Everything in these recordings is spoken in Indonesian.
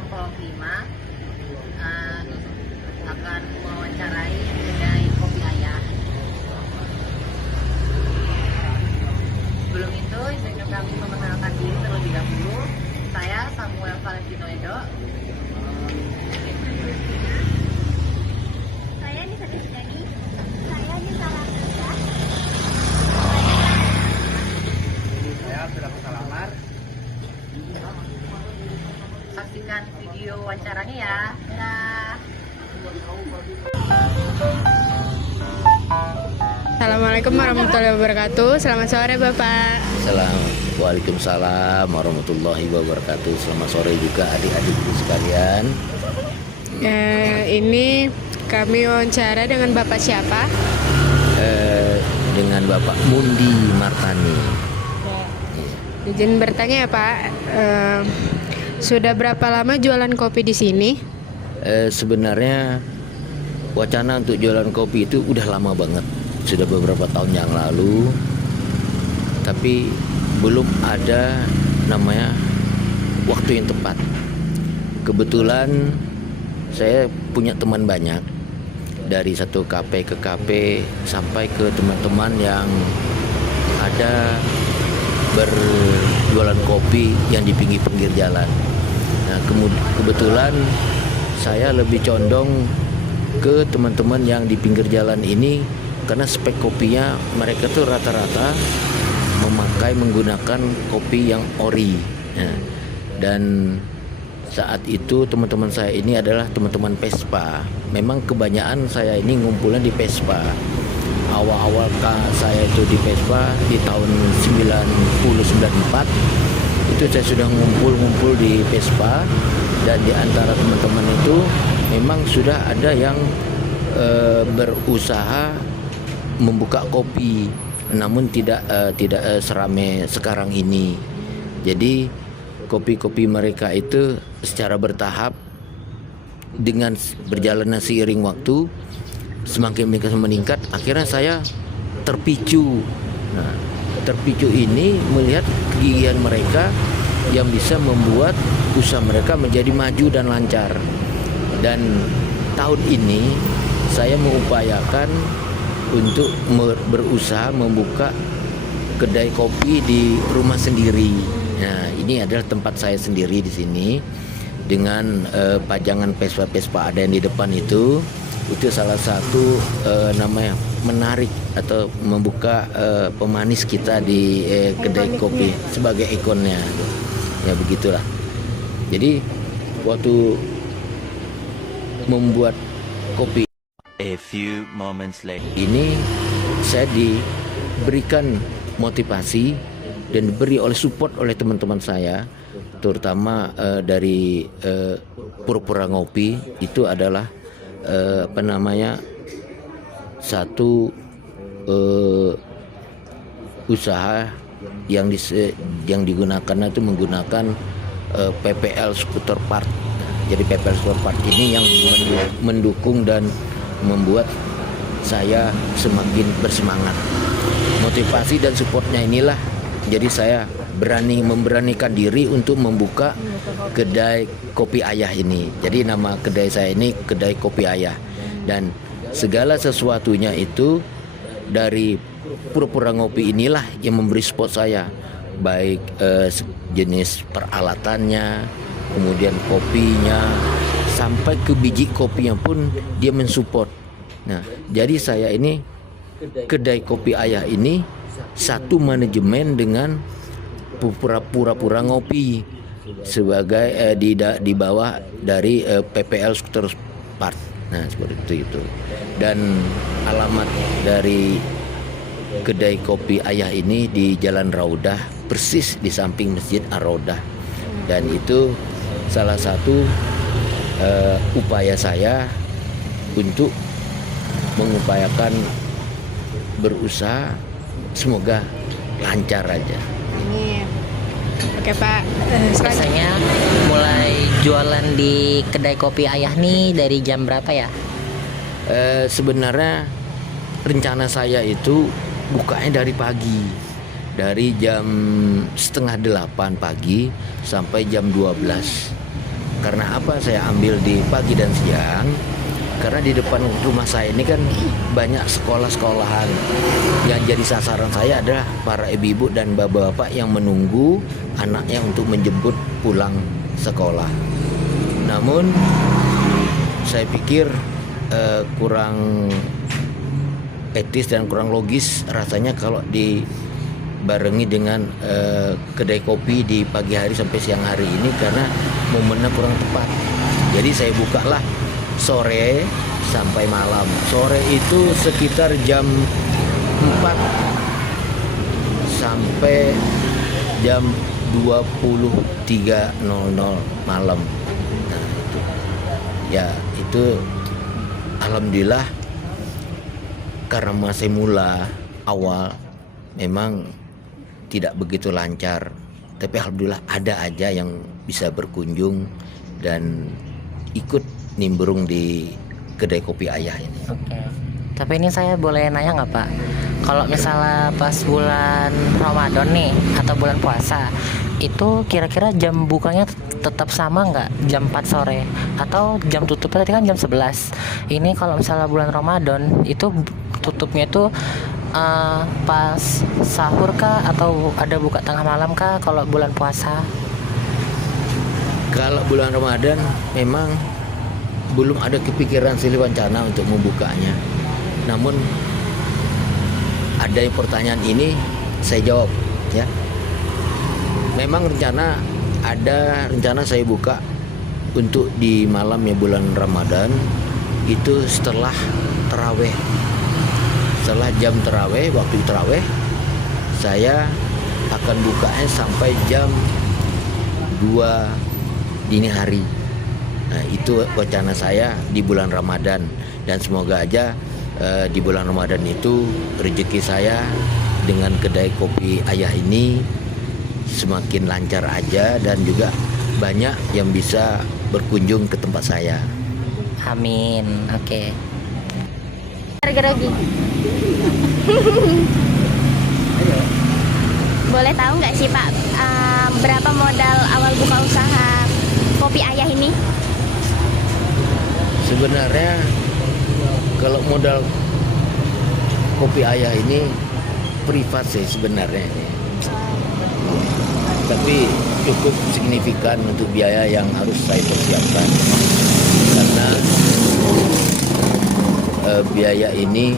kelompok 5 akan mewawancarai kedai kopi ayah. Sebelum itu, izinkan kami memperkenalkan diri terlebih dahulu. Saya Samuel Valentino Edo. Saya Nisa Krisdani. Saya Nisa Lasanda. Saya sudah Salamar. Saksikan video wawancaranya ya. Dadah. Assalamualaikum warahmatullahi wabarakatuh. Selamat sore Bapak. Waalaikumsalam warahmatullahi wabarakatuh. Selamat sore juga adik-adikku sekalian. Ini kami wawancara dengan Bapak siapa? Dengan Bapak Mundi Martani. Izin bertanya ya Pak. Sudah berapa lama jualan kopi di sini? Sebenarnya wacana untuk jualan kopi itu udah lama banget. Sudah beberapa tahun yang lalu. Tapi belum ada namanya waktu yang tepat. Kebetulan saya punya teman banyak, dari satu kafe ke kafe sampai ke teman-teman yang ada berjualan kopi yang di pinggir-pinggir jalan. Nah, kebetulan saya lebih condong ke teman-teman yang di pinggir jalan ini karena spek kopinya mereka tuh rata-rata menggunakan kopi yang ori. Nah, dan saat itu teman-teman saya ini adalah teman-teman Vespa. Memang kebanyakan saya ini ngumpulnya di Vespa. Awal-awal saya itu di Vespa di tahun 1994 itu saya sudah ngumpul di Vespa, dan di antara teman-teman itu memang sudah ada yang berusaha membuka kopi, namun tidak seramai sekarang ini. Jadi kopi-kopi mereka itu secara bertahap dengan berjalannya seiring waktu semakin meningkat. Akhirnya saya terpicu. Nah, terpicu ini melihat kegigihan mereka yang bisa membuat usaha mereka menjadi maju dan lancar. Dan tahun ini saya mengupayakan untuk berusaha membuka kedai kopi di rumah sendiri. Nah, ini adalah tempat saya sendiri di sini dengan pajangan Vespa ada yang di depan itu salah satu namanya menarik atau membuka pemanis kita di kedai kopi sebagai ikonnya. Ya begitulah. Jadi waktu membuat kopi A few moments later. ini saya diberikan motivasi dan diberi oleh support oleh teman-teman saya, terutama dari Pura-Pura Ngopi. Itu adalah satu usaha yang digunakan itu menggunakan PPL Scooter Part. Jadi PPL Scooter Part ini yang mendukung dan membuat saya semakin bersemangat. Motivasi dan supportnya inilah jadi saya memberanikan diri untuk membuka kedai kopi ayah ini. Jadi nama kedai saya ini kedai kopi ayah, dan segala sesuatunya itu dari Pura-Pura Ngopi inilah yang memberi support saya, baik jenis peralatannya, kemudian kopinya, sampai ke biji kopinya pun dia mensupport. Nah, jadi saya ini kedai kopi ayah ini satu manajemen dengan Pura-Pura Ngopi sebagai di bawah dari PPL Scooter Part. Nah, seperti itu. Dan alamat dari kedai kopi ayah ini di Jalan Raudah, persis di samping Masjid Ar-Raudah. Dan itu salah satu upaya saya untuk mengupayakan berusaha, semoga lancar aja. Amin. Oke Pak, Biasanya mulai jualan di kedai kopi ayah nih dari jam berapa ya? Sebenarnya rencana saya itu bukanya dari pagi, dari jam 7:30 pagi sampai jam 12. Karena apa saya ambil di pagi dan siang? Karena di depan rumah saya ini kan banyak sekolah-sekolahan. Yang jadi sasaran saya adalah para ibu-ibu dan bapak-bapak yang menunggu anaknya untuk menjemput pulang sekolah. Namun saya pikir kurang etis dan kurang logis rasanya kalau dibarengi dengan kedai kopi di pagi hari sampai siang hari ini, karena momennya kurang tepat. Jadi saya bukalah sore sampai malam. Sore itu sekitar jam 4 sampai jam 23.00 malam. Nah, itu alhamdulillah karena masih mula awal memang tidak begitu lancar, tapi alhamdulillah ada aja yang bisa berkunjung dan ikut nimbrung di kedai kopi ayah ini. Oke. Tapi ini saya boleh nanya nggak Pak? Kalau misalnya pas bulan Ramadan nih atau bulan puasa, itu kira-kira jam bukanya tetap sama nggak? Jam 4 sore atau jam tutupnya tadi kan jam 11. Ini kalau misalnya bulan Ramadan itu tutupnya itu pas sahur kah atau ada buka tengah malam kah kalau bulan puasa? Kalau bulan Ramadan memang belum ada kepikiran silih wancana untuk membukanya. Namun ada yang pertanyaan ini saya jawab ya. Memang ada rencana saya buka untuk di malamnya bulan Ramadan itu setelah taraweh. Setelah jam taraweh, waktu taraweh saya akan bukanya sampai jam 2 dini hari. Nah, itu wacana saya di bulan Ramadan, dan semoga aja di bulan Ramadan itu rezeki saya dengan kedai kopi ayah ini semakin lancar aja, dan juga banyak yang bisa berkunjung ke tempat saya. Amin. Oke. Grogi. Boleh tahu nggak sih Pak, berapa modal awal buka usaha kopi ayah ini? Sebenarnya kalau modal kopi ayah ini privat sih sebenarnya, tapi cukup signifikan untuk biaya yang harus saya persiapkan, karena biaya ini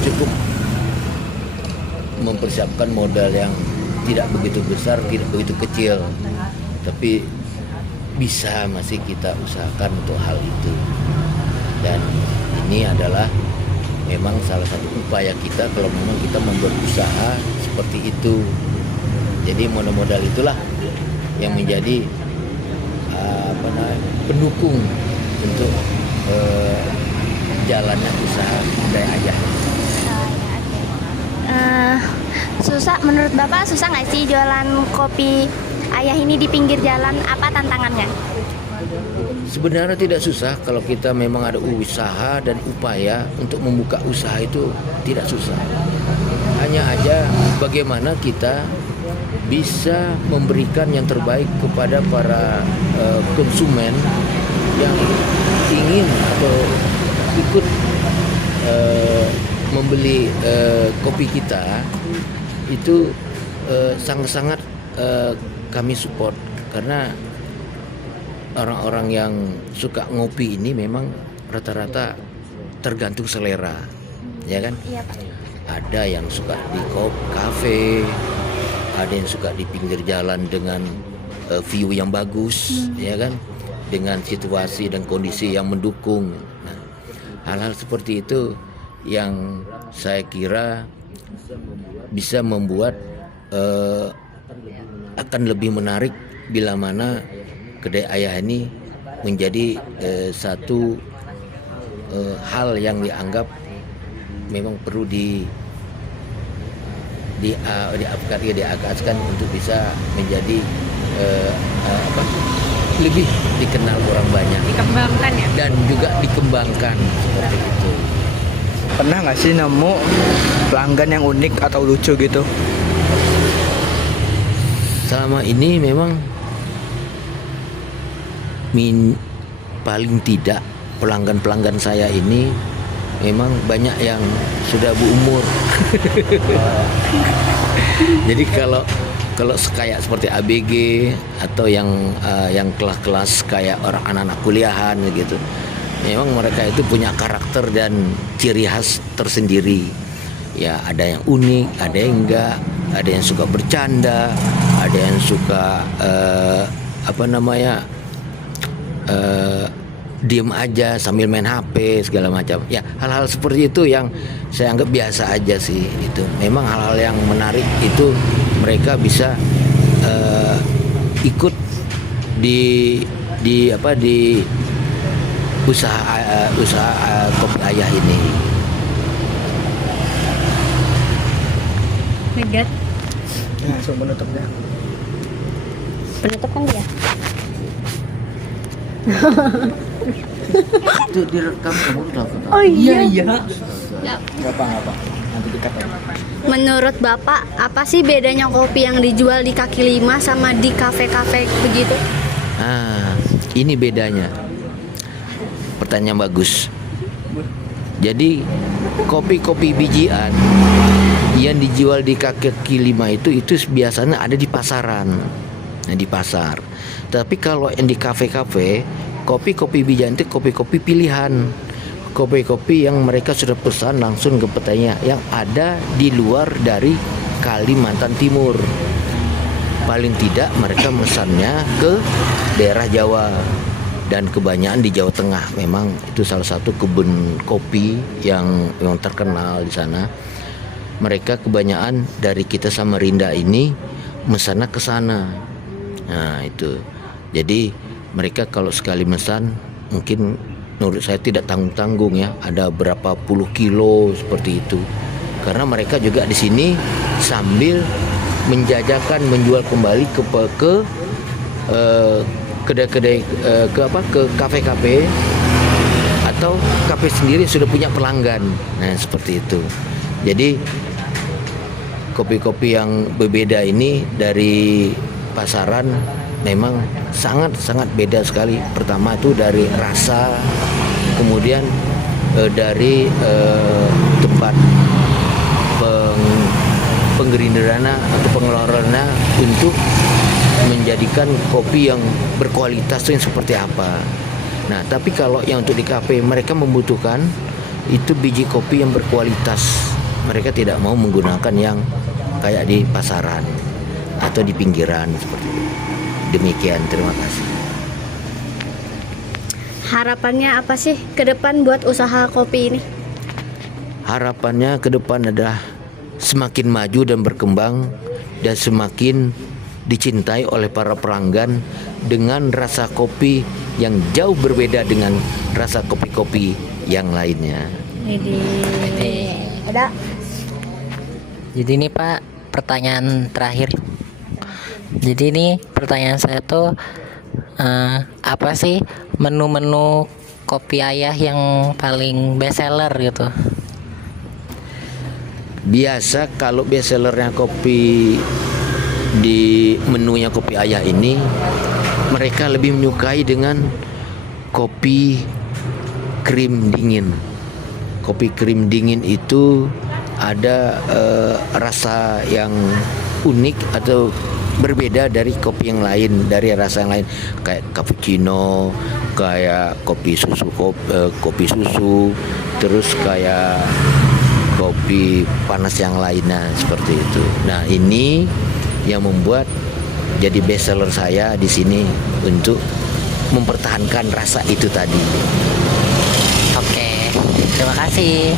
cukup mempersiapkan modal yang tidak begitu besar, tidak begitu kecil, tapi bisa masih kita usahakan untuk hal itu. Dan ini adalah memang salah satu upaya kita kalau memang kita membuat usaha seperti itu. Jadi modal-modal itulah yang menjadi pendukung untuk jalannya usaha kedai ayah. Susah, menurut Bapak susah nggak sih jualan kopi ayah ini di pinggir jalan? Apa tantangannya? Sebenarnya tidak susah kalau kita memang ada usaha dan upaya untuk membuka usaha, itu tidak susah. Hanya aja bagaimana kita bisa memberikan yang terbaik kepada para konsumen yang ingin atau ikut membeli kopi kita. Itu sangat-sangat kami support, karena orang-orang yang suka ngopi ini memang rata-rata tergantung selera, ya kan? Iya Pak. Ada yang suka di kafe, ada yang suka di pinggir jalan dengan view yang bagus, ya kan? Dengan situasi dan kondisi yang mendukung. Nah, hal-hal seperti itu yang saya kira bisa membuat akan lebih menarik bila mana kedai ayah ini menjadi satu hal yang dianggap memang perlu diakaskan untuk bisa menjadi lebih dikenal orang banyak, Dikembangkan ya. dan juga dikembangkan seperti itu. Pernah nggak sih nemu pelanggan yang unik atau lucu gitu? selama ini memang paling tidak pelanggan-pelanggan saya ini memang banyak yang sudah berumur. Jadi kalau kayak seperti ABG atau yang kelas-kelas kayak orang anak-anak kuliahan gitu, memang mereka itu punya karakter dan ciri khas tersendiri. Ya ada yang unik, ada yang enggak, ada yang suka bercanda, ada yang suka diem aja sambil main HP segala macam. Ya hal-hal seperti itu yang saya anggap biasa aja sih. Itu memang hal-hal yang menarik itu mereka bisa ikut di usaha kopi ayah ini. Megat. Langsung menutupnya. Penutup kan dia. Itu direkam kamu udah. Oh iya. Nggak apa. Nanti dikat aja. Menurut Bapak, apa sih bedanya kopi yang dijual di kaki lima sama di kafe-kafe begitu? Ini bedanya. Pertanyaan bagus. Jadi kopi-kopi bijian yang dijual di kaki lima itu biasanya ada di pasaran. Nah, di pasar. Tapi kalau yang di kafe-kafe, kopi-kopi bijian itu kopi-kopi pilihan. Kopi-kopi yang mereka sudah pesan langsung ke petanya yang ada di luar dari Kalimantan Timur. Paling tidak mereka mesannya ke daerah Jawa dan kebanyakan di Jawa Tengah. Memang itu salah satu kebun kopi yang terkenal di sana. Mereka kebanyakan dari kita Samarinda ini mesannya ke sana. Nah, itu. Jadi mereka kalau sekali mesan mungkin menurut saya tidak tanggung-tanggung ya, ada berapa puluh kilo seperti itu. Karena mereka juga di sini sambil menjajakan menjual kembali ke kedai-kedai ke kafe-kafe atau kafe sendiri sudah punya pelanggan. Nah, seperti itu. Jadi kopi-kopi yang berbeda ini dari pasaran memang sangat beda sekali. Pertama itu dari rasa, kemudian dari tempat penggerinderana atau pengelolanya untuk menjadikan kopi yang berkualitas itu yang seperti apa. Nah, tapi kalau yang untuk di kafe mereka membutuhkan itu biji kopi yang berkualitas. Mereka tidak mau menggunakan yang kayak di pasaran atau di pinggiran seperti itu. Demikian, terima kasih. Harapannya apa sih ke depan buat usaha kopi ini? Harapannya ke depan adalah semakin maju dan berkembang dan semakin dicintai oleh para pelanggan dengan rasa kopi yang jauh berbeda dengan rasa kopi-kopi yang lainnya. Ada. Jadi ini Pak, pertanyaan terakhir. Jadi ini pertanyaan saya tuh apa sih menu-menu kopi ayah yang paling best seller gitu? Biasa kalau best sellernya kopi di menunya kopi ayah ini, mereka lebih menyukai dengan kopi krim dingin. Kopi krim dingin itu ada rasa yang unik atau berbeda dari kopi yang lain, dari rasa yang lain, kayak cappuccino, kayak kopi susu, terus kayak kopi panas yang lainnya seperti itu. Nah, ini yang membuat jadi best seller saya di sini untuk mempertahankan rasa itu tadi. Oke, terima kasih.